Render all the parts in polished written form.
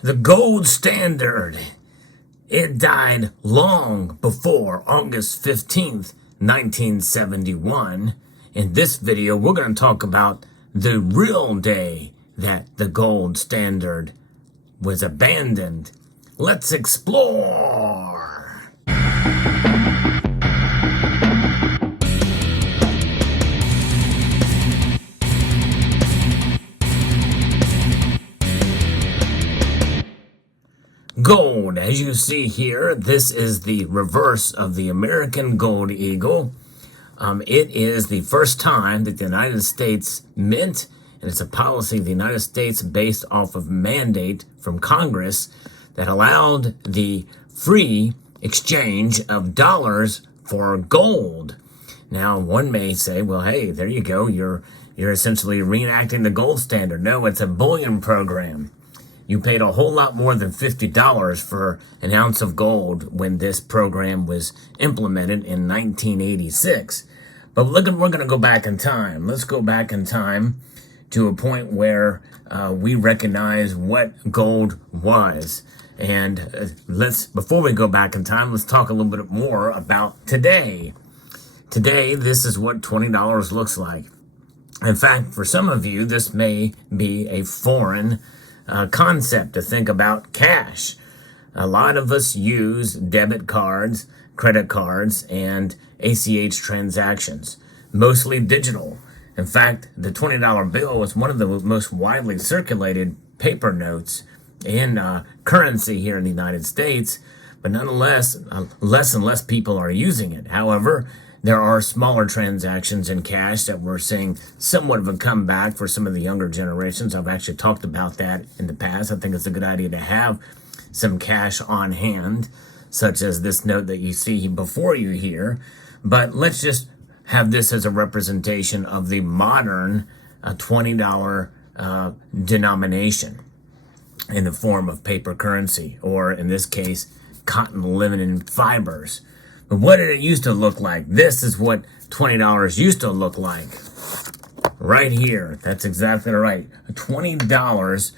The gold standard. It died long before August 15th, 1971. In this video, we're going to talk about the real day that the gold standard was abandoned. Let's explore. Gold, as you see here, this is the reverse of the American gold eagle. It is the first time that the United States Mint, and it's a policy of the United States based off of mandate from Congress that allowed the free exchange of dollars for gold. Now, one may say, well, hey, there you go. You're essentially reenacting the gold standard. No, it's a bullion program. You paid a whole lot more than $50 for an ounce of gold when this program was implemented in 1986. But we're going to go back in time. Let's go back in time to a point where we recognize what gold was. And before we go back in time, let's talk a little bit more about today. Today, this is what $20 looks like. In fact, for some of you, this may be a foreign concept to think about cash. A lot of us use debit cards, credit cards, and ACH transactions, mostly digital. In fact, the $20 bill is one of the most widely circulated paper notes in currency here in the United States, but nonetheless, less and less people are using it. However, there are smaller transactions in cash that we're seeing somewhat of a comeback for some of the younger generations. I've actually talked about that in the past. I think it's a good idea to have some cash on hand, such as this note that you see before you here. But let's just have this as a representation of the modern $20 denomination in the form of paper currency, or in this case, cotton linen fibers. But what did it used to look like? This is what $20 used to look like. Right here. That's exactly right. $20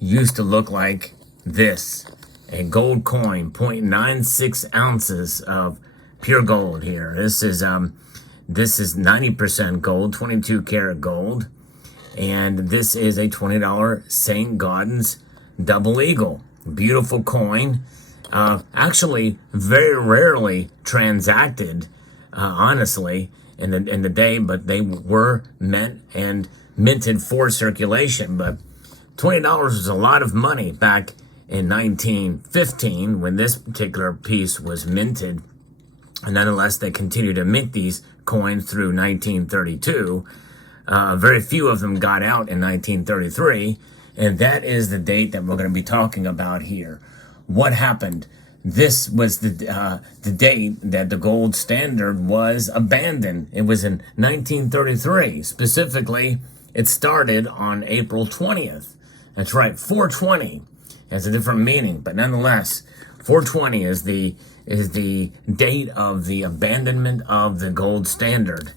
used to look like this. A gold coin, 0.96 ounces of pure gold here. This is 90% gold, 22 karat gold. And this is a $20 St. Gaudens double eagle. Beautiful coin. Actually very rarely transacted, honestly, in the day, but they were meant and minted for circulation. But $20 was a lot of money back in 1915 when this particular piece was minted. And nonetheless, they continued to mint these coins through 1932. Very few of them got out in 1933, and that is the date that we're going to be talking about here. What happened? This was the date that the gold standard was abandoned. It was in 1933. Specifically, it started on April 20th. That's right, 420 has a different meaning, but nonetheless, 420 is the date of the abandonment of the gold standard.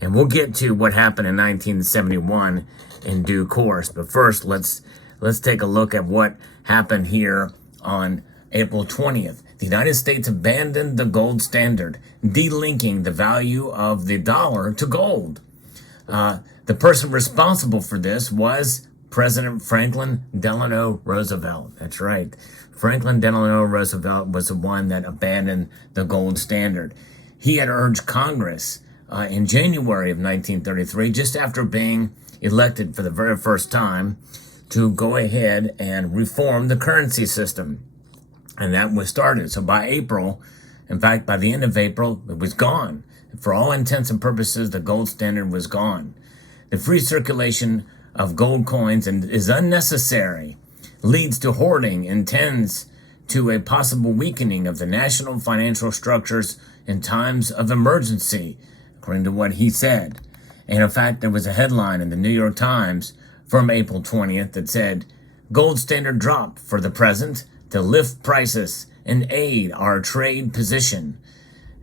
And we'll get to what happened in 1971 in due course. But first, let's take a look at what happened here on April 20th. The United States abandoned the gold standard, delinking the value of the dollar to gold. The person responsible for this was President Franklin Delano Roosevelt. That's right. Franklin Delano Roosevelt was the one that abandoned the gold standard. He had urged Congress in January of 1933, just after being elected for the very first time, to go ahead and reform the currency system. And that was started. So by April, in fact, by the end of April, it was gone. For all intents and purposes, the gold standard was gone. The free circulation of gold coins is unnecessary, leads to hoarding, and tends to a possible weakening of the national financial structures in times of emergency, according to what he said. And in fact, there was a headline in the New York Times from April 20th that said, "Gold standard drop for the present to lift prices and aid our trade position."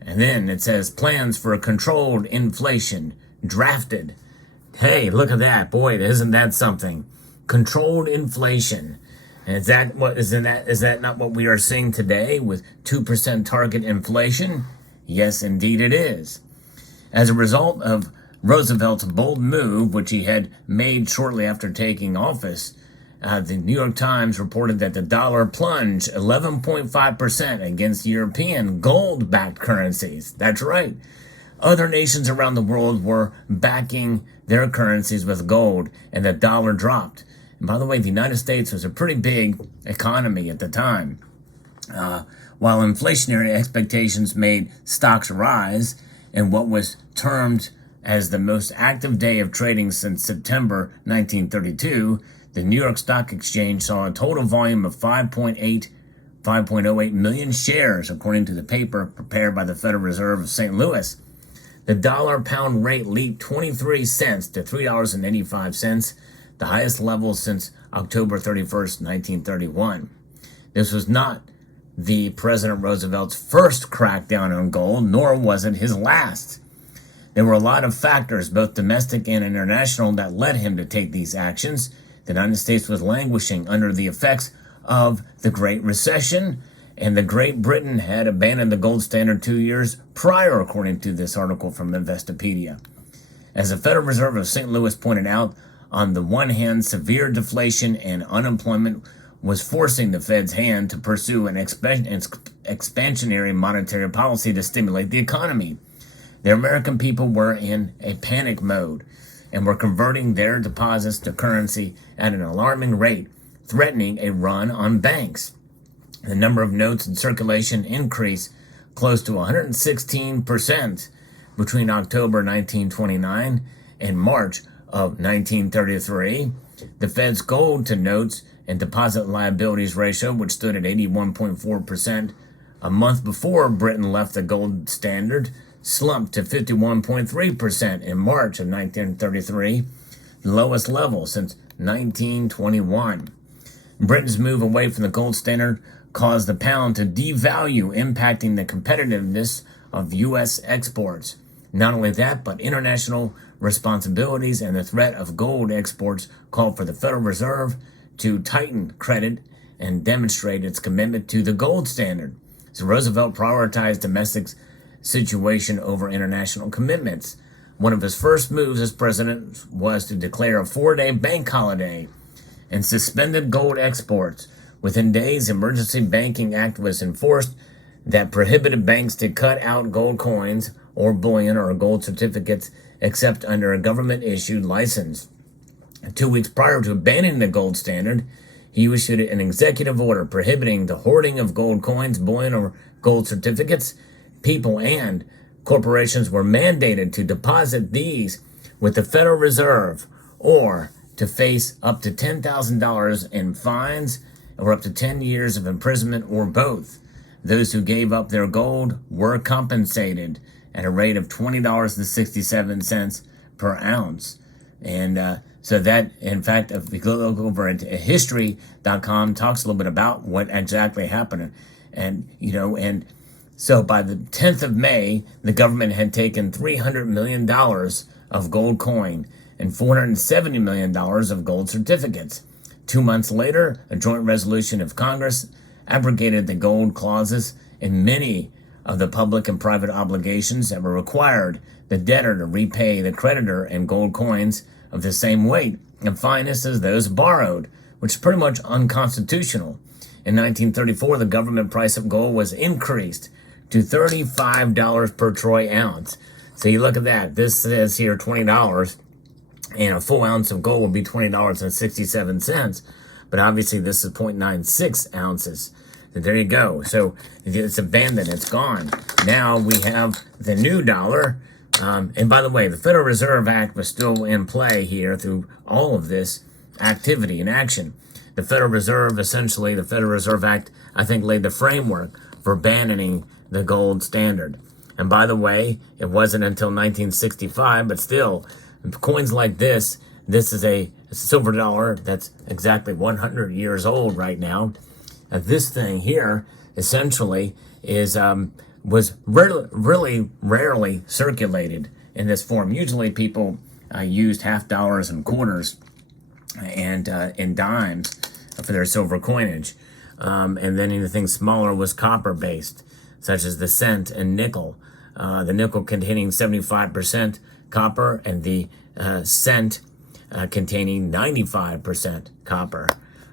And then it says, "Plans for a controlled inflation drafted." Hey, look at that. Boy, isn't that something? Controlled inflation. And is that not what we are seeing today with 2% target inflation? Yes, indeed it is. As a result of Roosevelt's bold move, which he had made shortly after taking office, the New York Times reported that the dollar plunged 11.5% against European gold-backed currencies. That's right. Other nations around the world were backing their currencies with gold, and the dollar dropped. And by the way, the United States was a pretty big economy at the time. While inflationary expectations made stocks rise in what was termed as the most active day of trading since September 1932, the New York Stock Exchange saw a total volume of 5.08 million shares, according to the paper prepared by the Federal Reserve of St. Louis. The dollar-pound rate leaped 23 cents to $3.85, the highest level since October 31st, 1931. This was not the President Roosevelt's first crackdown on gold, nor was it his last. There were a lot of factors, both domestic and international, that led him to take these actions. The United States was languishing under the effects of the Great Recession, and the Great Britain had abandoned the gold standard 2 years prior, according to this article from Investopedia. As the Federal Reserve of St. Louis pointed out, on the one hand, severe deflation and unemployment was forcing the Fed's hand to pursue an expansionary monetary policy to stimulate the economy. The American people were in a panic mode and were converting their deposits to currency at an alarming rate, threatening a run on banks. The number of notes in circulation increased close to 116% between October 1929 and March of 1933. The Fed's gold to notes and deposit liabilities ratio, which stood at 81.4% a month before Britain left the gold standard, slumped to 51.3% in March of 1933, the lowest level since 1921. Britain's move away from the gold standard caused the pound to devalue, impacting the competitiveness of U.S. exports. Not only that, but international responsibilities and the threat of gold exports called for the Federal Reserve to tighten credit and demonstrate its commitment to the gold standard. So Roosevelt prioritized domestic situation over international commitments. One of his first moves as president was to declare a 4-day bank holiday and suspended gold exports. Within days, the Emergency Banking Act was enforced that prohibited banks to cut out gold coins or bullion or gold certificates except under a government-issued license. 2 weeks prior to abandoning the gold standard, he issued an executive order prohibiting the hoarding of gold coins, bullion, or gold certificates. People and corporations were mandated to deposit these with the Federal Reserve or to face up to $10,000 in fines or up to 10 years of imprisonment or both. Those who gave up their gold were compensated at a rate of $20.67 per ounce. And so that, in fact, if we go over into history.com, talks a little bit about what exactly happened. And so by the 10th of May, the government had taken $300 million of gold coin and $470 million of gold certificates. 2 months later, a joint resolution of Congress abrogated the gold clauses in many of the public and private obligations that were required the debtor to repay the creditor in gold coins of the same weight and fineness as those borrowed, which is pretty much unconstitutional. In 1934, the government price of gold was increased to $35 per troy ounce. So you look at that. This says here $20, and a full ounce of gold will be $20.67. But obviously, this is 0.96 ounces. So there you go. So it's abandoned. It's gone. Now we have the new dollar. And by the way, the Federal Reserve Act was still in play here through all of this activity and action. The Federal Reserve, essentially, the Federal Reserve Act, I think, laid the framework for abandoning the gold standard. And by the way, it wasn't until 1965, but still, coins like this is a silver dollar that's exactly 100 years old right now. This thing here, essentially, was really rarely circulated in this form. Usually people used half dollars and quarters and dimes for their silver coinage. And then anything smaller was copper-based, such as the cent and nickel. The nickel containing 75% copper and the cent containing 95% copper.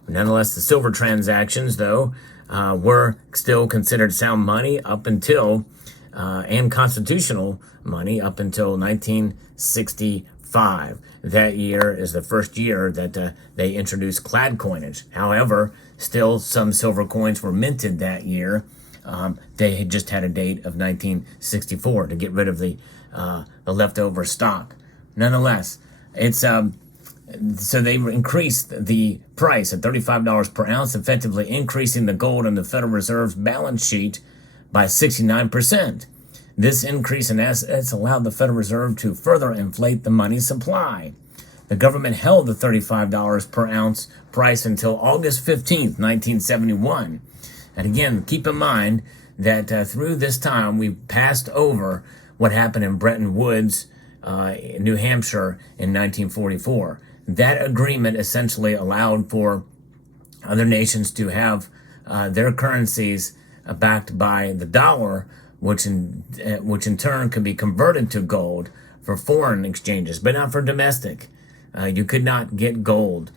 Nonetheless, the silver transactions, though, were still considered sound money up until, and constitutional money up until 1965. That year is the first year that they introduced clad coinage. However, still some silver coins were minted that year. They had just had a date of 1964 to get rid of the leftover stock. Nonetheless, it's so they increased the price at $35 per ounce, effectively increasing the gold on the Federal Reserve's balance sheet by 69%. This increase in assets allowed the Federal Reserve to further inflate the money supply. The government held the $35 per ounce price until August 15th, 1971. And again, keep in mind that through this time, we passed over what happened in Bretton Woods, New Hampshire in 1944. That agreement essentially allowed for other nations to have their currencies backed by the dollar, which in turn could be converted to gold for foreign exchanges, but not for domestic. You could not get gold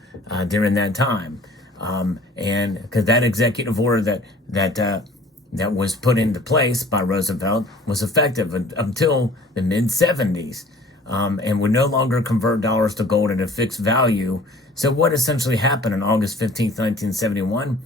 during that time, and because that executive order that was put into place by Roosevelt was effective until the mid-70s. And would no longer convert dollars to gold at a fixed value. So what essentially happened on August 15th, 1971,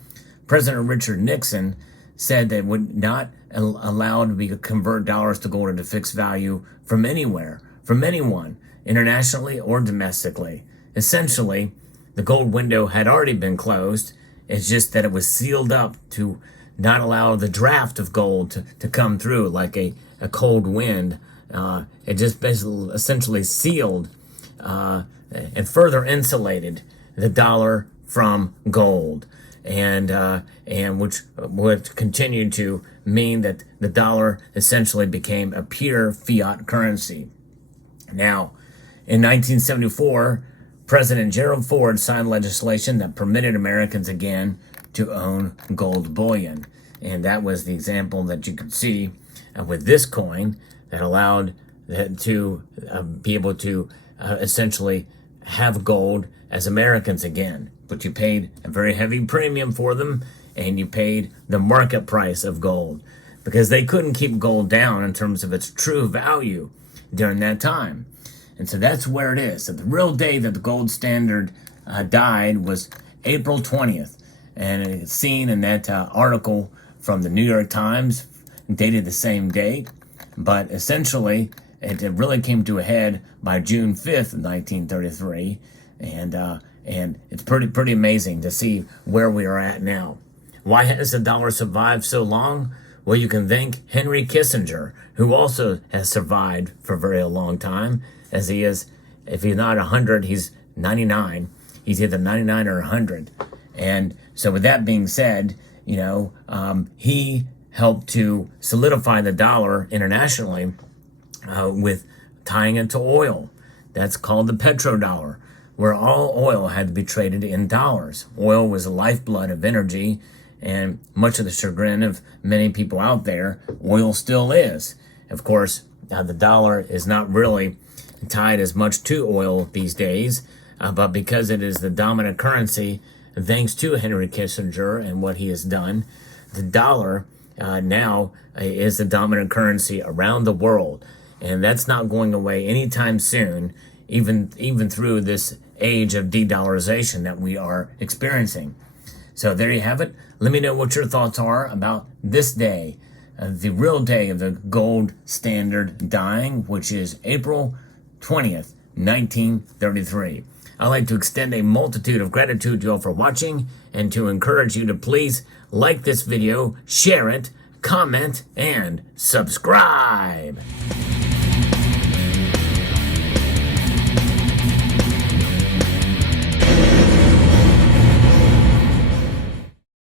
President Richard Nixon said that it would not allow to convert dollars to gold at a fixed value from anywhere, from anyone, internationally or domestically. Essentially, the gold window had already been closed. It's just that it was sealed up to not allow the draft of gold to come through like a cold wind. It just basically essentially sealed and further insulated the dollar from gold, and which would continue to mean that the dollar essentially became a pure fiat currency. Now, in 1974, President Gerald Ford signed legislation that permitted Americans again to own gold bullion, and that was the example that you could see with this coin that allowed to be able to essentially have gold as Americans again. But you paid a very heavy premium for them, and you paid the market price of gold because they couldn't keep gold down in terms of its true value during that time. And so that's where it is. So the real day that the gold standard died was April 20th. And it's seen in that article from the New York Times, dated the same date. But essentially, it really came to a head by June 5th, 1933. And it's pretty amazing to see where we are at now. Why has the dollar survived so long? Well, you can thank Henry Kissinger, who also has survived for a very long time, as he is, if he's not 100, he's 99. He's either 99 or 100. And so with that being said, he helped to solidify the dollar internationally with tying it to oil. That's called the petrodollar, where all oil had to be traded in dollars. Oil was the lifeblood of energy, and much of the chagrin of many people out there, oil still is. Of course, the dollar is not really tied as much to oil these days, but because it is the dominant currency, thanks to Henry Kissinger and what he has done, the dollar now is the dominant currency around the world. And that's not going away anytime soon, even through this age of de-dollarization that we are experiencing. So there you have it. Let me know what your thoughts are about this day, the real day of the gold standard dying, which is April 20th, 1933. I'd like to extend a multitude of gratitude to you all for watching and to encourage you to please like this video, share it, comment, and subscribe.